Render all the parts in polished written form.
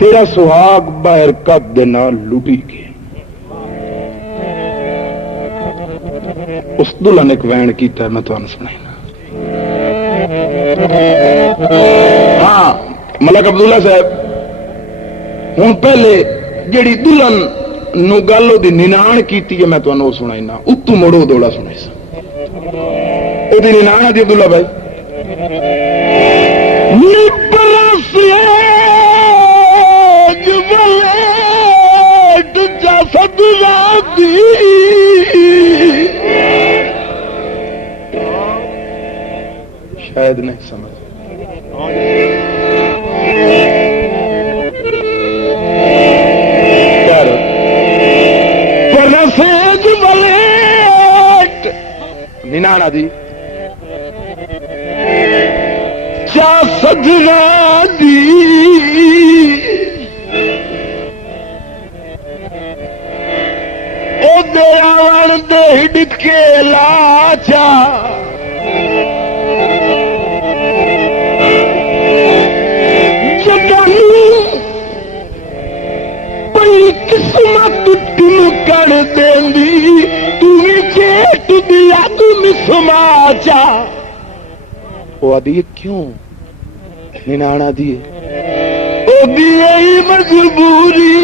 तेरा सुहाग बाहर कद दे नाल लुटी गए। उस दुल्हन ने एक वैन किया, मैं तुहानू सुनाना। हाँ मलक अब्दुल्ला साहब, हुण पहले जिहड़ी दुल्हन नू गल ओदी निनाण कीती है मैं तुहानू सुनाईना, उत्तू मुड़ो दौड़ा सुनाई सा। ओदी निनाण दी अब्दुल्ला भाई शायद नहीं समझ। निनाणा दी चा सजना दी ओ देवण दे हिडके लाचा किस्मत तुम कर देंदी, तुम्हें चेट दिया तुम समाचा। वो आदि क्यों निनाणा दिए ओ दिए मजबूरी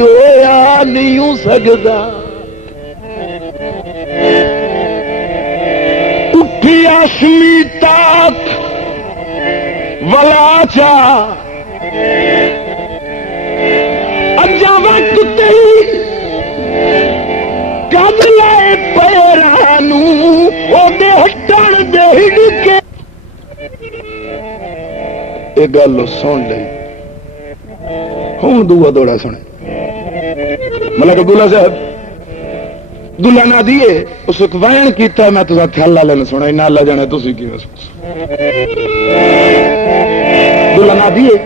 होया नहीं हो सकता। उठी अस्मिता वलाचा गल सुन ली। हूं दूआ दौड़ा सुने। मलक अब्दुल्ला साहब दुल्हन ना दिए उस वैन किया, मैं तुसा ख्याल वाले सुना नाला जाने तुसी की दुल्हन ना दिए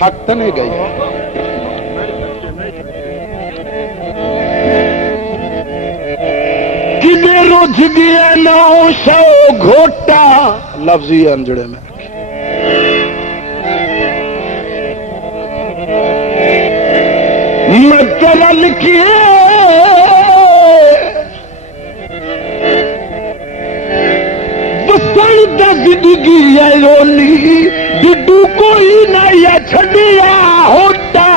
थक तो नहीं गई। किधे रुझ गया 900 घोटा लफ्जी अंजड़े में मकरल किए जिंदगी है रोनी डिडू कोई नहीं है छड़िया होता।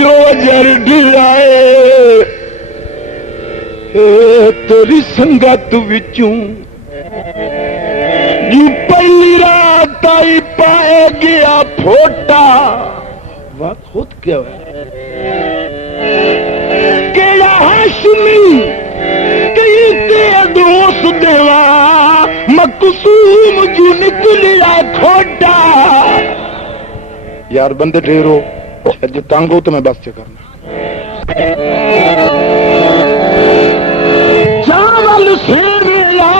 यो जरडियाए तेरी संगत विचों जी पहली रात आई पाए गया फोटा। बात खुद क्या है हाशमी कई ते दोस्त देवा मकसूम जो निकलिया खोटा। यार बंदे ठहरो, जो तंग हो तो मैं बस करना। चावल सेरिया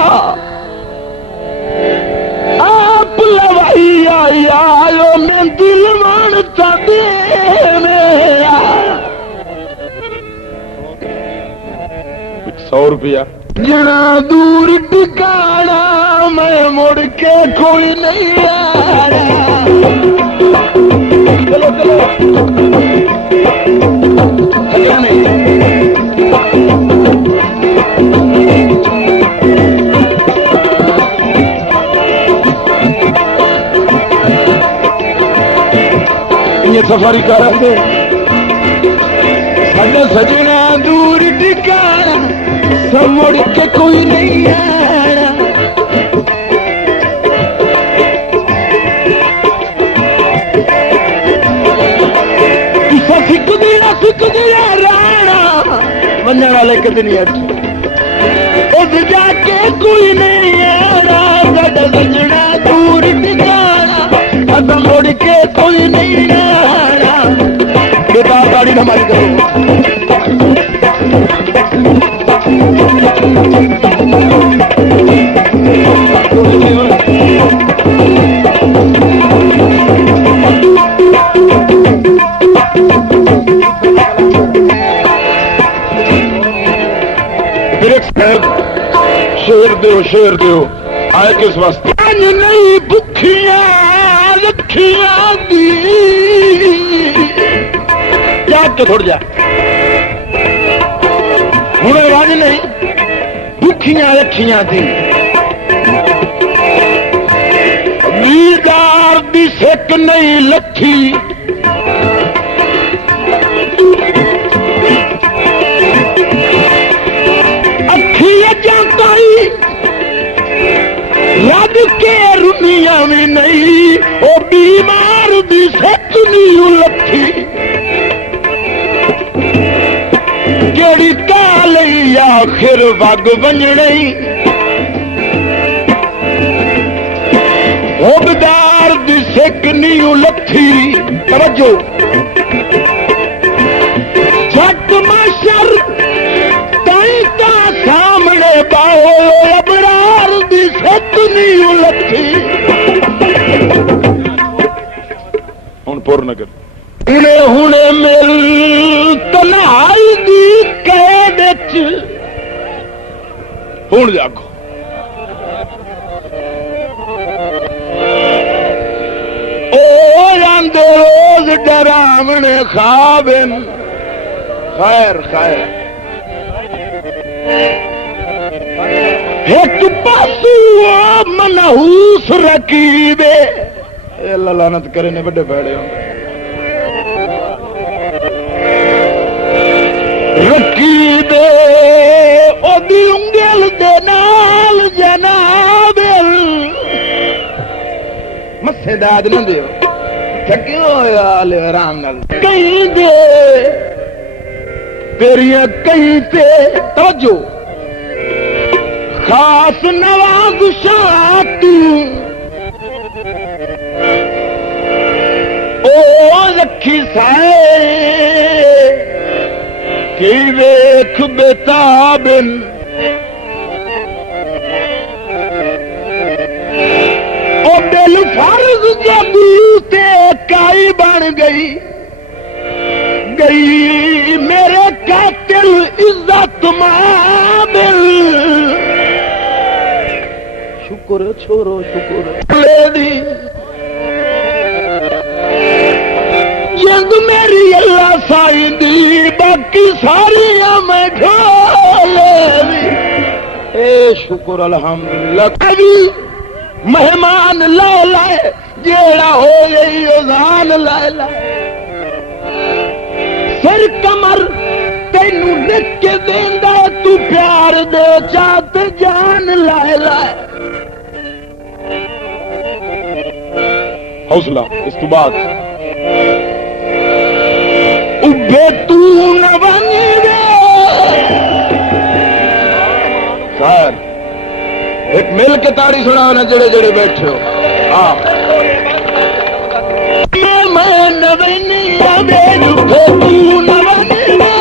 आप लवाई आयो मैं दिल मानता दे मेरा 100 रुपया जना दूर टिकाना मैं मुड़ के कोई नहीं आना। चलो चलो ये सफारी करा दे सजना दूर टिकाना सब मुड़ के कोई नहीं आना। सिक दिया राणा बनने वाले कितनी अच्छी उस जाके कोई नहीं आना। सजना दूर टिकाना सब मुड़ के कोई नहीं आना। बेबार गाड़ी हमारी करो शेर दो आए किस वास्ते नहीं भुखिया रखिया दी जाग के थोड़ जा हूं आवाज नहीं भुखिया रखिया दी लीदार दी सिक नहीं लथी अखी जाई रब के रुनिया भी नहीं वो बीमार दी सिक नहीं लथी केड़ी काल आखिर वग वंजणी होबदार दी सिक नहीं लथी तवज्जो झट मशर ताई का सामने बाहो अबरार दी सिक नहीं लथी हुण पुर नगर हुणे मिल तन्हाई दी कैद च हुण जागो आंदे रोज डरावने खाबिन खैर एक पासू मनहूस रकीबे अल्लाह लानत करे ने बड़े भैड़े होंगे रकीबे ओदी उंगल दे नाल जनाबिल मस्से दाद न दियो थकियो आले आराम नाल कहीं दे तेरिया कहीं ते तवज्जो खास नवाज शाह तू ओ रखी साए की वेख बेताबिन ओ दिल फर्ज जदू ते काई बन गई मेरे कातिल इज्जत माबिल शुक्र छोरो शुक्र लेदी जंग मेरी अल्लाह साई दी बाकी सारी मैं ढोलेदी ए शुक्र अल्हम्दुलिल्लाह कभी मेहमान ला लाए जेड़ा हो गई उजान लाए लाए सिर कमर तेनू लिख के देंदा तू प्यार दे चाहत जान लाए लाए हौसला इस तो बाद उबे तू न बनी रे सर एक मिल के ताड़ी सुनाओ ना जड़े जड़े बैठे हो हाँ मैं न बनी उबे तू न बनी रे